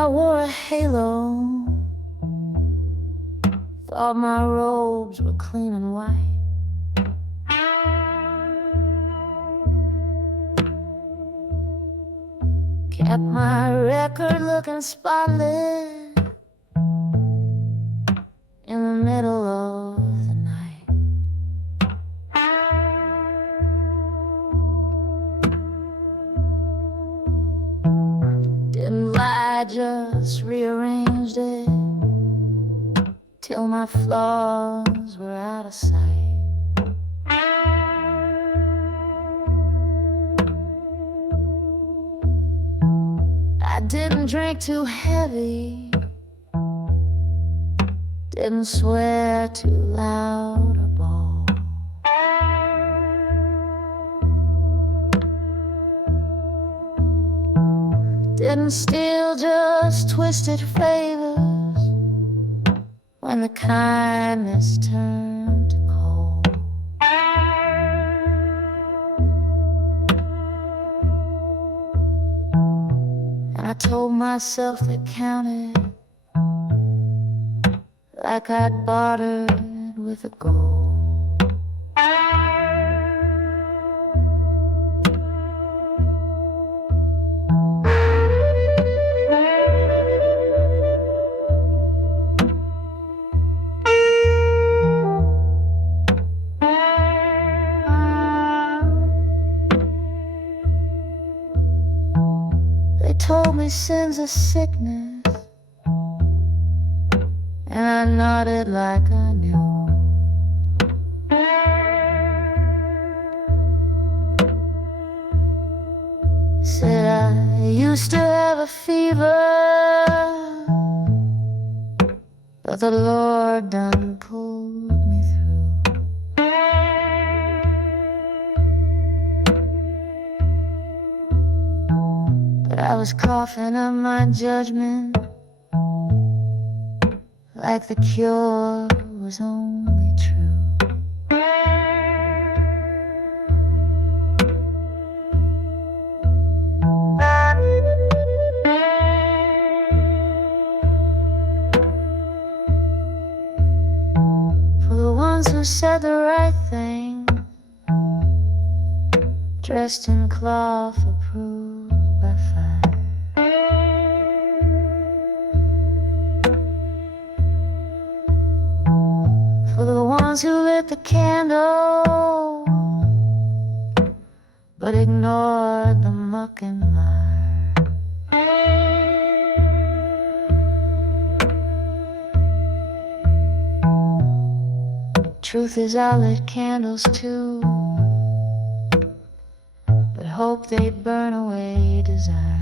I wore a halo, thought my robes were clean and white. Kept my record looking spotless in the middle of the night. Didn't lie, just rearranged it till my flaws were out of sight. I didn't drink too heavy, didn't swear too loud or bold. Didn't steal, just twisted favors when the kindness turned to cold. And I told myself that counted like I'd bartered with a goal. They told me sin's a sickness, and I nodded like I knew. Said I used to have a fever, but the Lord done pulled me through. But I was coughing up my judgment like the cure was only true. For the ones who said the right thing, dressed in cloth approved by fire. For the ones who lit the candle but ignored the muck and mire. Truth is, I lit candles too, but hope they'd burn away desire.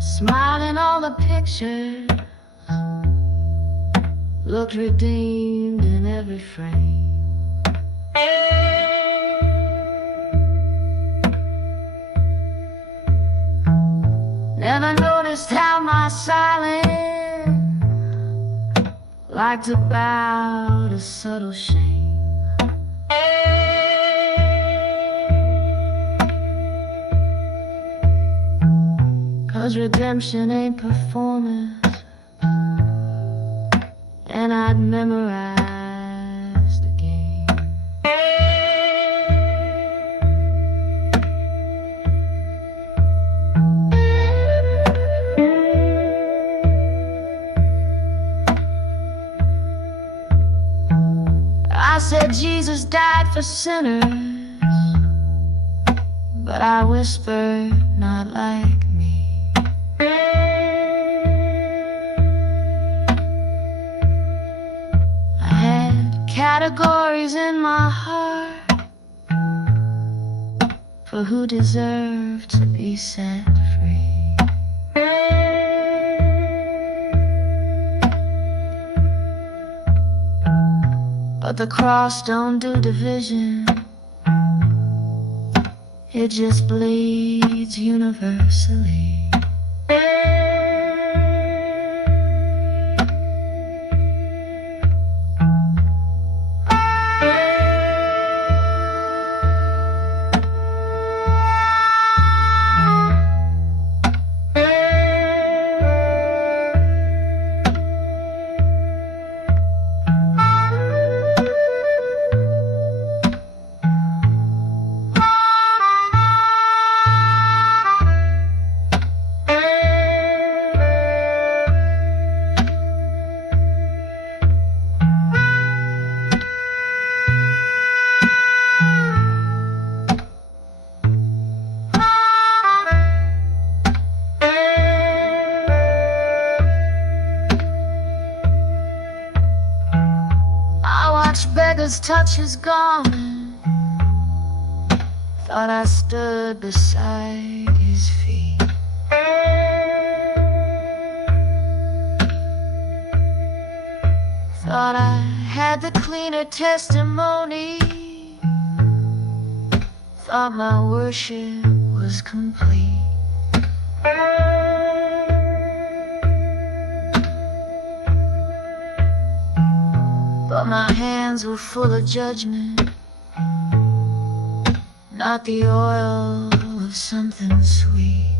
Smiling all the pictures looked redeemed in every frame. Never noticed how my silence liked to bow to subtle shame. 'Cause redemption ain't performance, and I'd memorized the game. I said Jesus died for sinners, but I whispered, not like me. I had categories in my heart for who deserved to be set free. But the cross don't do division, it just bleeds universally. Beggars touch his garment, thought I stood beside his feet. Thought I had the cleaner testimony, thought my worship was complete. But my hands were full of judgment, not the oil of something sweet.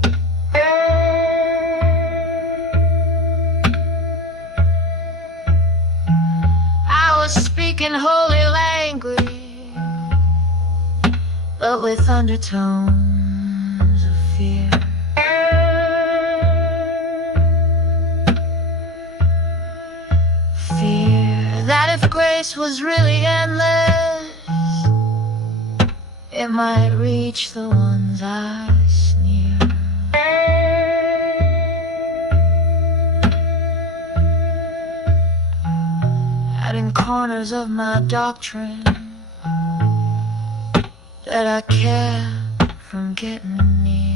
I was speaking holy language, but with undertones of fear. That if grace was really endless, it might reach the ones I sneer. Adding corners of my doctrine that I kept from getting near.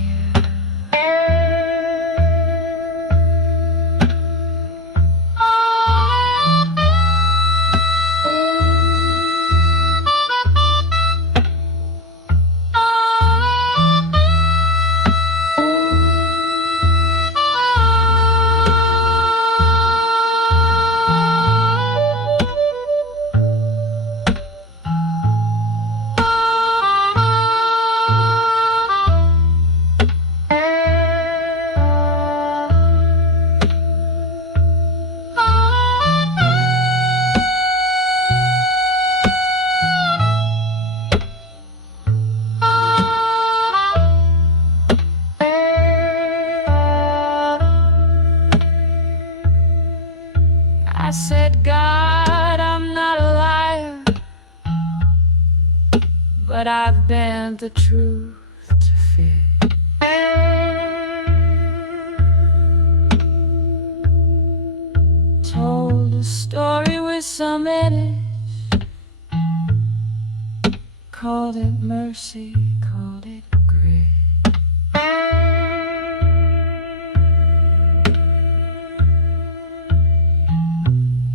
I said, God, I'm not a liar, but I've bent the truth to fit. Told a story with some edits, called it mercy, called it grit.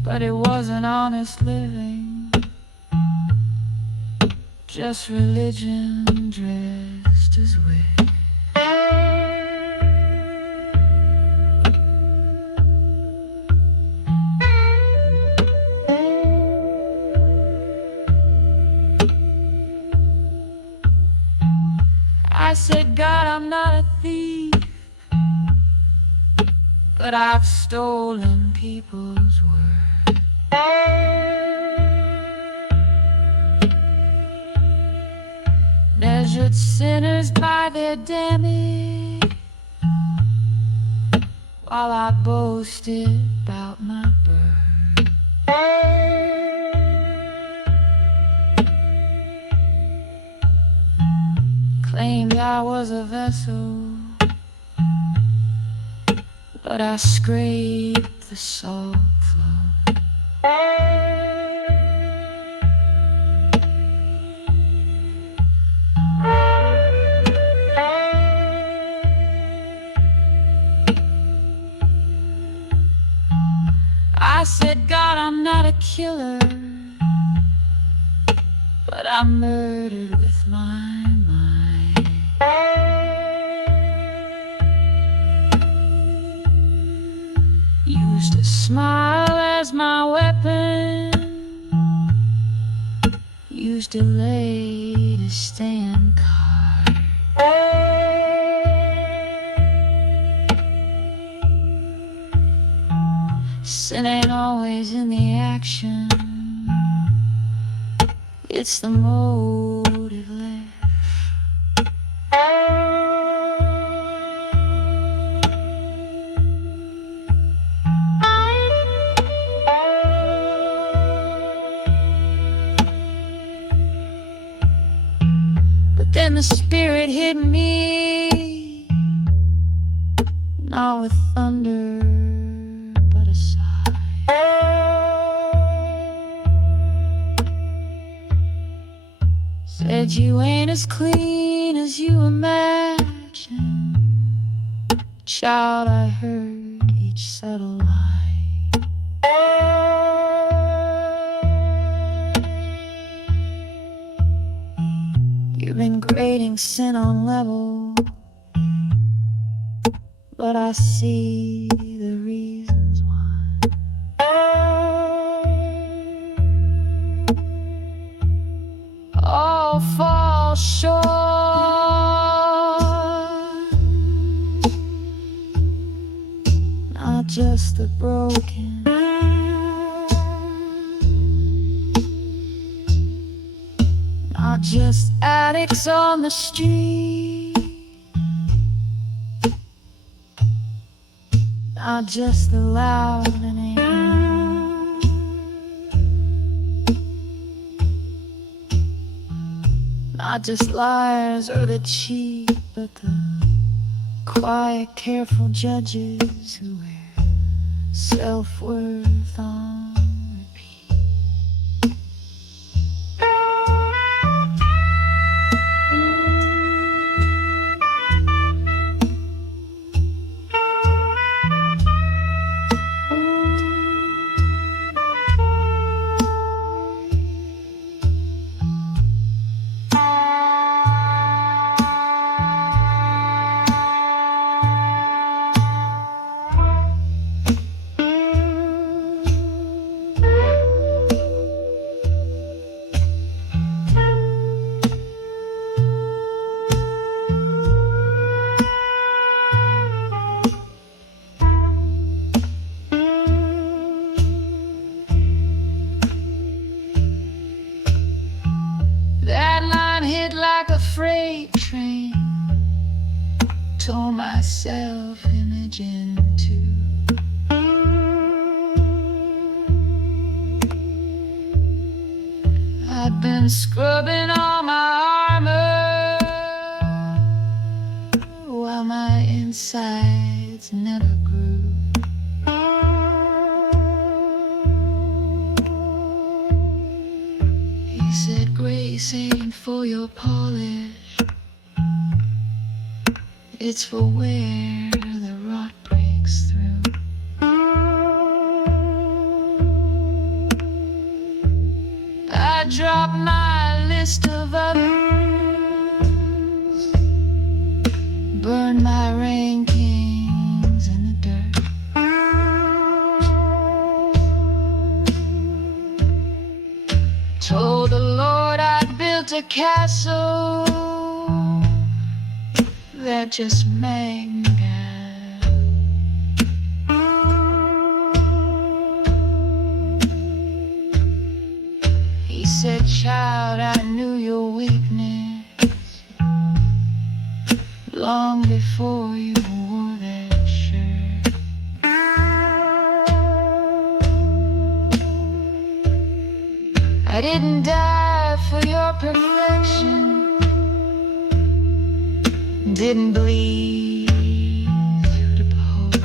But it wasn't honest living, just religion dressed as wit. I said, God, I'm not a thief, but I've stolen people's word. Measured sinners by their damage, while I boasted about my birth. Claimed I was a vessel, but I scraped the salt floor. I said, God, I'm not a killer, but I murdered with my mind. Used a smile as my weapon, used a lay to stand card. Sin ain't always in the action, it's the motive left. But then the spirit hit me, not with thunder, but a sigh. Said you ain't as clean as you imagine. Child, I heard each subtle lie. You've been grading sin on level, but I see the reasons why. All fall short, not just the broken, not just addicts on the street, not just the loud and angry, not just liars or the cheat, but the quiet, careful judges who wear self-worth on repeat. That line hit like a freight train, tore my self-image in two. I'd been scrubbing all my armor while my insides never grew. He said, grace ain't for your polish, it's for where the rot breaks through. I dropped my list of others, burned my rankings in the dirt. Told the Lord I'd built a castle that just mangled. He said, child, I knew your weakness long before you wore that shirt. I didn't die for your perfection, didn't believe you'd oppose.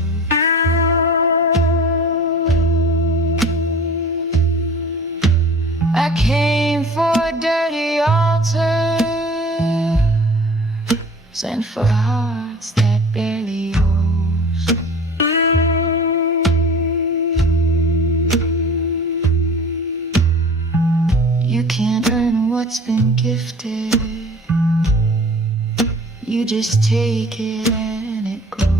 I came for dirty altars and for hearts that barely rose. You can't earn what's been gifted. You just take it and it grows.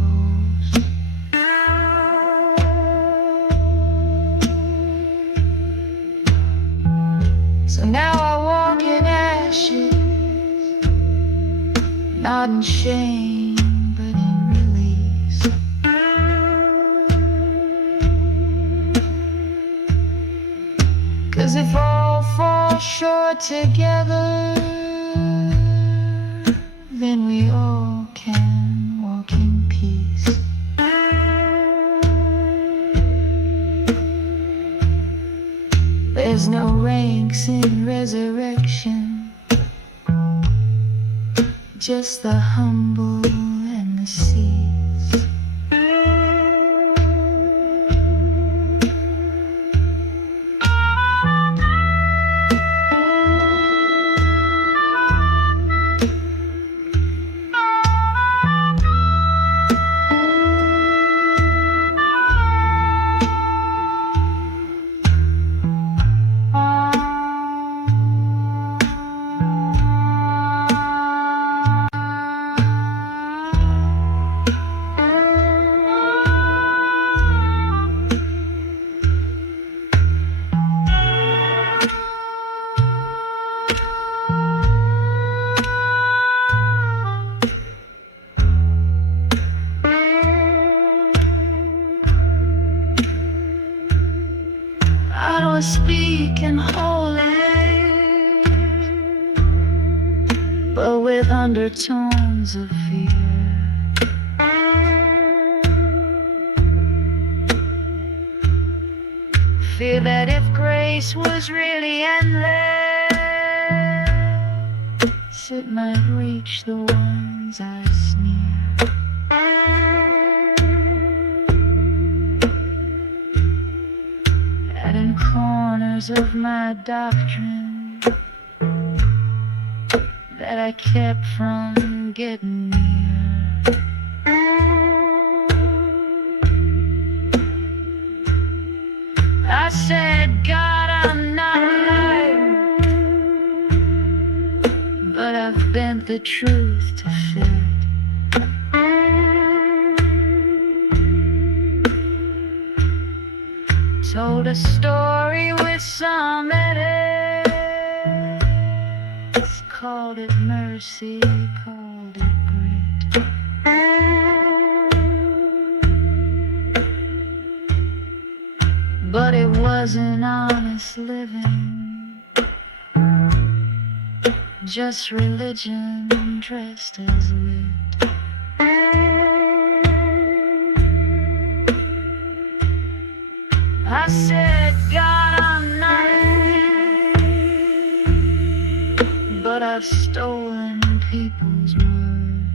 So now I walk in ashes, not in shame, but in release. Cause if all fall short together, then we all can walk in peace. There's no ranks in resurrection, just the humble and the seeds. I don't speak in holy, but with undertones of fear. Fear that if grace was really endless, it might reach the ones I sneer. In corners of my doctrine that I kept from getting near. I said, God, I'm not lying, but I've bent the truth to fit. Told a story with some edits, called it mercy, called it grit. But it wasn't honest living, just religion dressed as wit. I said, God, I'm not, but I've stolen people's word.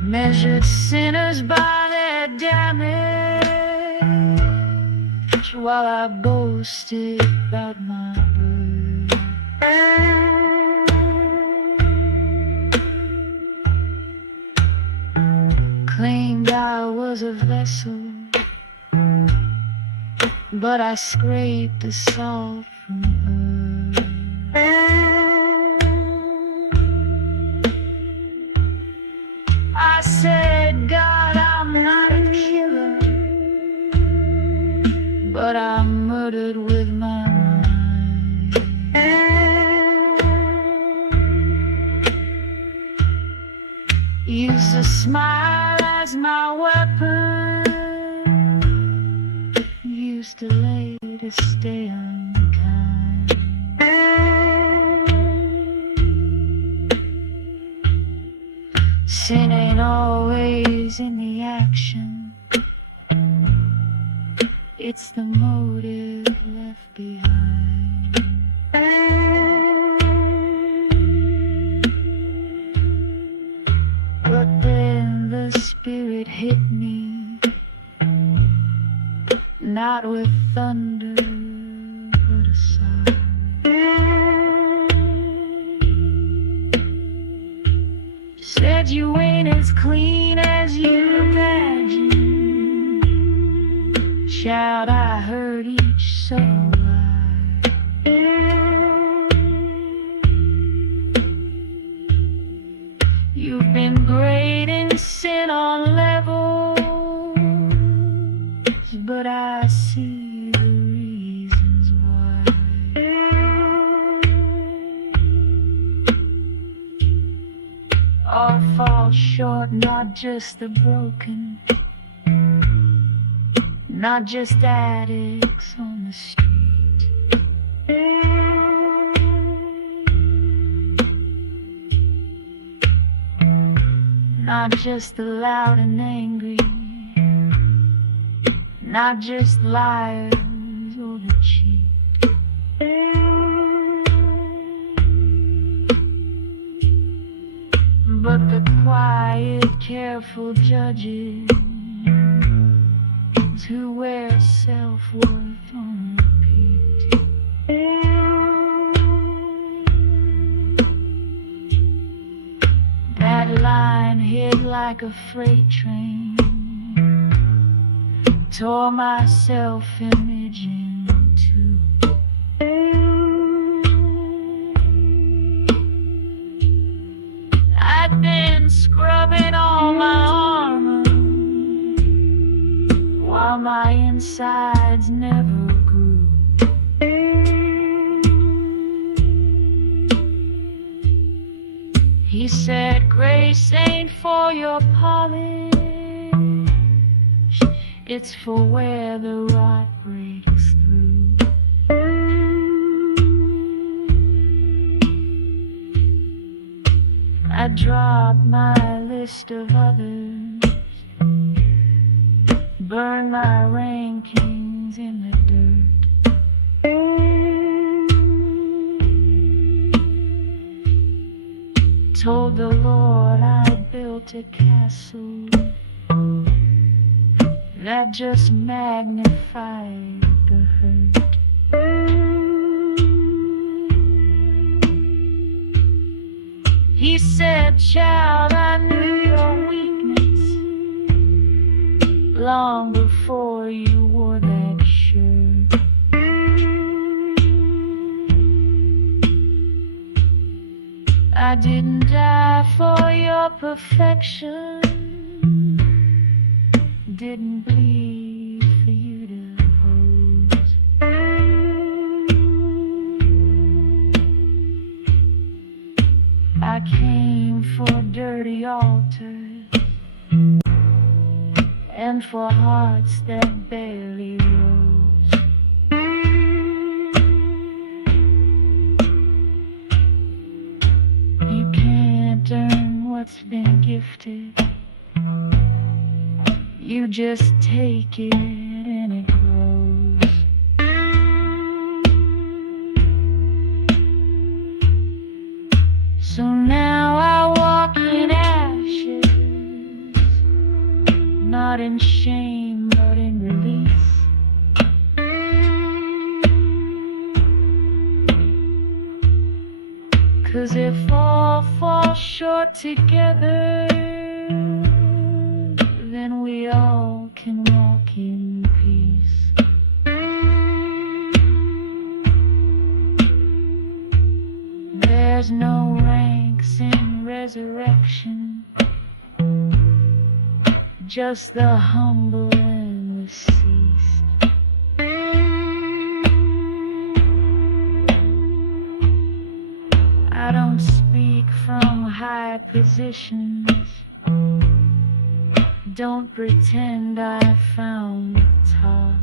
Measured sinners by their damage, while I boasted about my bird. Claimed I was a vessel, but I scraped the salt from earth. I said, God, I'm not a killer, but I murdered with my mind. Used to smile as my weapon, used to lay to stay unkind. Sin ain't always in the action, it's the motive left behind. said you ain't as clean as you imagine. Child, I heard each subtle lie. You've been great in sin on levels, but I see the reasons why. All fall short, not just the broken, not just addicts on the street. Not just the loud and angry, not just liars or the cheat. But the quiet, careful judges who wear self-worth on repeat. That line hit like a freight train, tore my self-image in two. I've been scrubbing all my armor while my insides never grew. He said grace ain't for your polish, it's for where the rot breaks through. I dropped my list of others, burn my rankings in the dirt. Told the Lord I built a castle that just magnified the hurt. He said, child, I knew your weakness long before you wore that shirt. I didn't die for your perfection, didn't bleed for you to pose. I came for dirty altars and for hearts that barely rose. You can't earn what's been gifted, you just take it and it grows. So now I walk in ashes, not in shame but in release. 'Cause if all fall short together, then we all can walk in peace. There's no ranks in resurrection, just the humble and the ceased. I don't speak from high positions, don't pretend I found the top.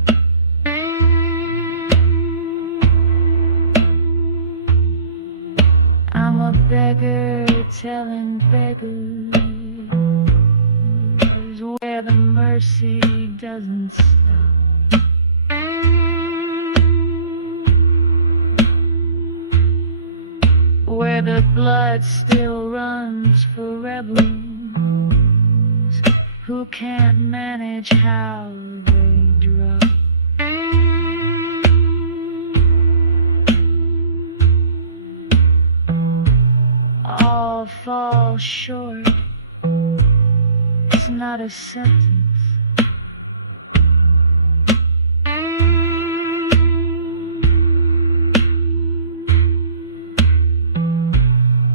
I'm a beggar telling beggars where the mercy doesn't stop. Where the blood still runs for rebels who can't manage how they drop. All fall short, not a sentence.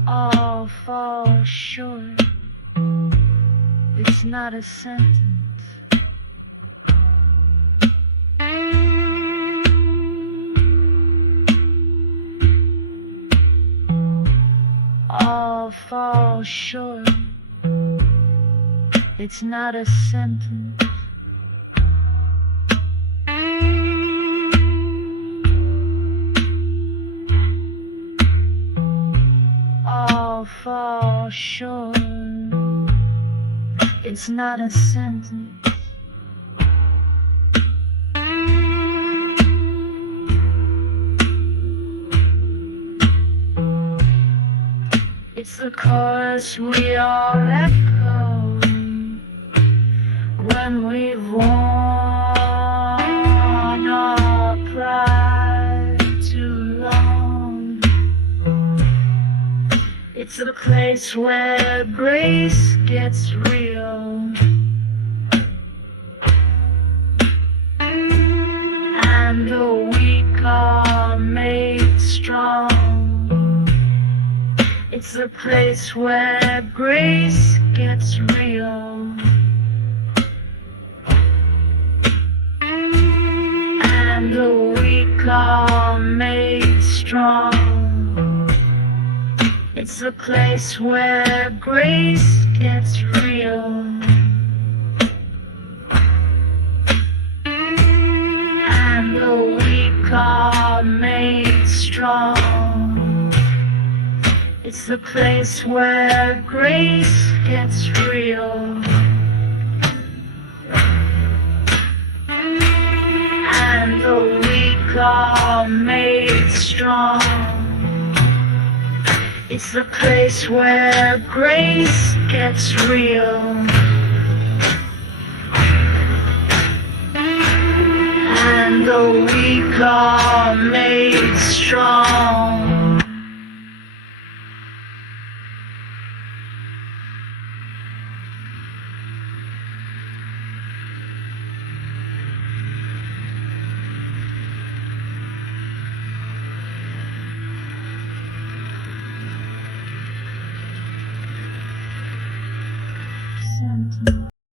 All fall short. It's not a sentence. All fall short. It's not a sentence. All fall short. It's not a sentence. It's the chorus we all echo when we've worn our pride too long. It's the place where grace gets real and the weak are made strong. It's the place where grace gets real and the weak are made strong. It's the place where grace gets real and the weak are made strong. It's the place where grace gets real and the weak are made strong. It's the place where grace gets real and the weak are made strong.